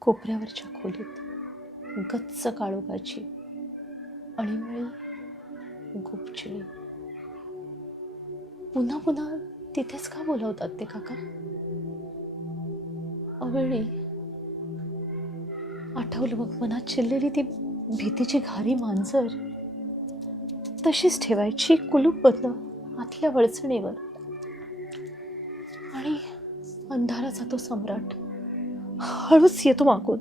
कोपऱ्यावरच्या खोलीत गच्च काळोखाची अणिमळी गुपचिळी पुन्हा पुन्हा तिथेच का बोलवतात ते काका? अवेळी आठवलं मग मनात चिरलेली ती भीतीची घारी मांजर. तशीच ठेवायची कुलूप बदल आतल्या वळचणीवर. आणि अंधाराचा तो सम्राट. हळूच येतो मागून.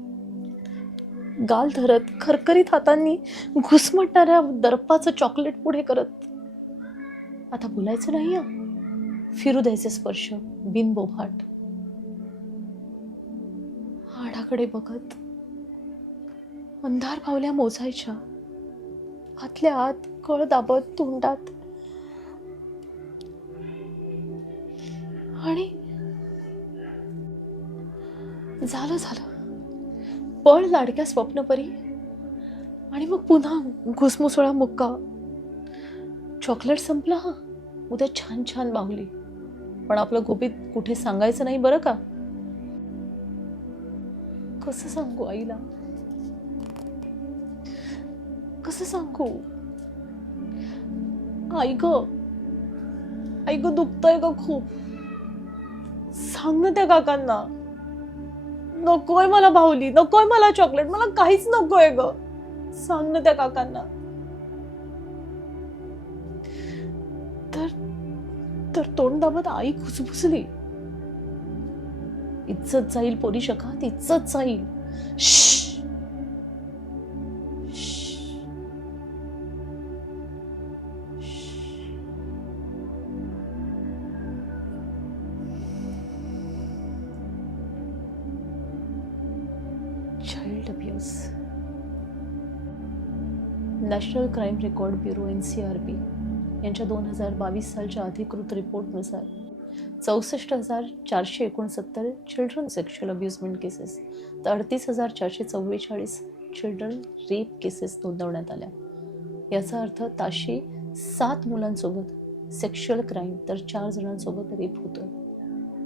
गाल धरत खरखरीत हातांनी घुसमटणाऱ्या दर्पाचं चॉकलेट पुढे करत. आता बोलायचं नाही फिरू द्यायचे स्पर्श बिनबोभाट. हाडाकडे बघत अंधार पावल्या मोजायच्या. आतल्या आत कळ दाबत तोंडात. आणि झालं झालं. पळ लाडक्या स्वप्नपरी आणि मग पुन्हा घुसमुसळा मुक्का. चॉकलेट संपला हा. उद्या छान छान बाहुली पण आपलं गोपीत कुठे सांगायचं नाही बरं का? कसं सांगू आईला? कसं सांगू? आई ग. आई ग दुखतंय ग खूप. सांग ना त्या काकांना. नकोय मला भावली नकोय मला चॉकलेट मला काहीच नकोय ग. सांग ना त्या काकांना. तर तर तोंड दाबत आई खुसफुसली इज्जत जाईल पोरी शकात इज्जत जाईल. Child national crime record bureau N C R B यांच्या दोन हजार बावीस सालच्या अधिकृत रिपोर्टनुसार चौसष्ट हजार चारशे एकोणसत्तर चिल्ड्रन सेक्शुअल अब्युजमेंट केसेस तर अडतीस हजार चारशे चव्वेचाळीस चिल्ड्रन रेप केसेस नोंदवण्यात आल्या. याचा अर्थ ताशी सात मुलांसोबत सेक्शुअल क्राईम तर चार जणांसोबत रेप होतो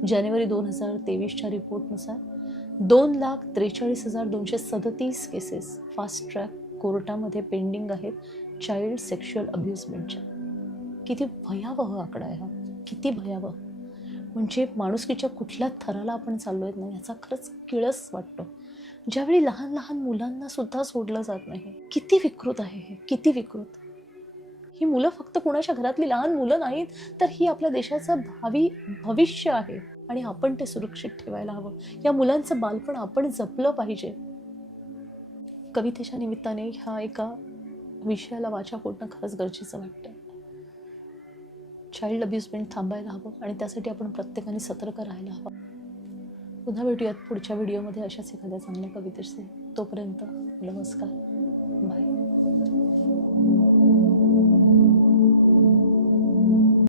जानेवारी दोन हजार तेवीसच्या रिपोर्टनुसार दोन लाख त्रेचाळीस हजार दोनशे सदतीस केसेस फास्ट ट्रॅक कोर्टामध्ये पेंडिंग आहेत चाइल्ड सेक्शुअल अब्युजमेंटच्या किती भयावह आकडा आहे हा. किती भयावह. म्हणजे माणुसकीच्या कुठल्या थराला आपण चाललो आहेत ना याचा खरंच किळस वाटतो. ज्यावेळी लहान लहान मुलांना सुद्धा सोडलं जात नाही किती विकृत आहे हे किती विकृत. ही मुलं फक्त कुणाच्या घरातली लहान मुलं नाहीत तर ही आपल्या देशाचं भावी भविष्य आहे. आणि आपण ते सुरक्षित ठेवायला हवं. या मुलांचं बालपण आपण जपलं पाहिजे. कवितेच्या निमित्ताने ह्या एका विषयाला वाचा फोडणं खरंच गरजेचं वाटतं चाइल्ड अब्युजमेंट थांबायला हवं आणि त्यासाठी आपण प्रत्येकाने सतर्क राहायला हवं. पुन्हा भेटूयात पुढच्या व्हिडिओमध्ये अशाच एखाद्या चांगल्या कवितेचे तोपर्यंत नमस्कार. बाय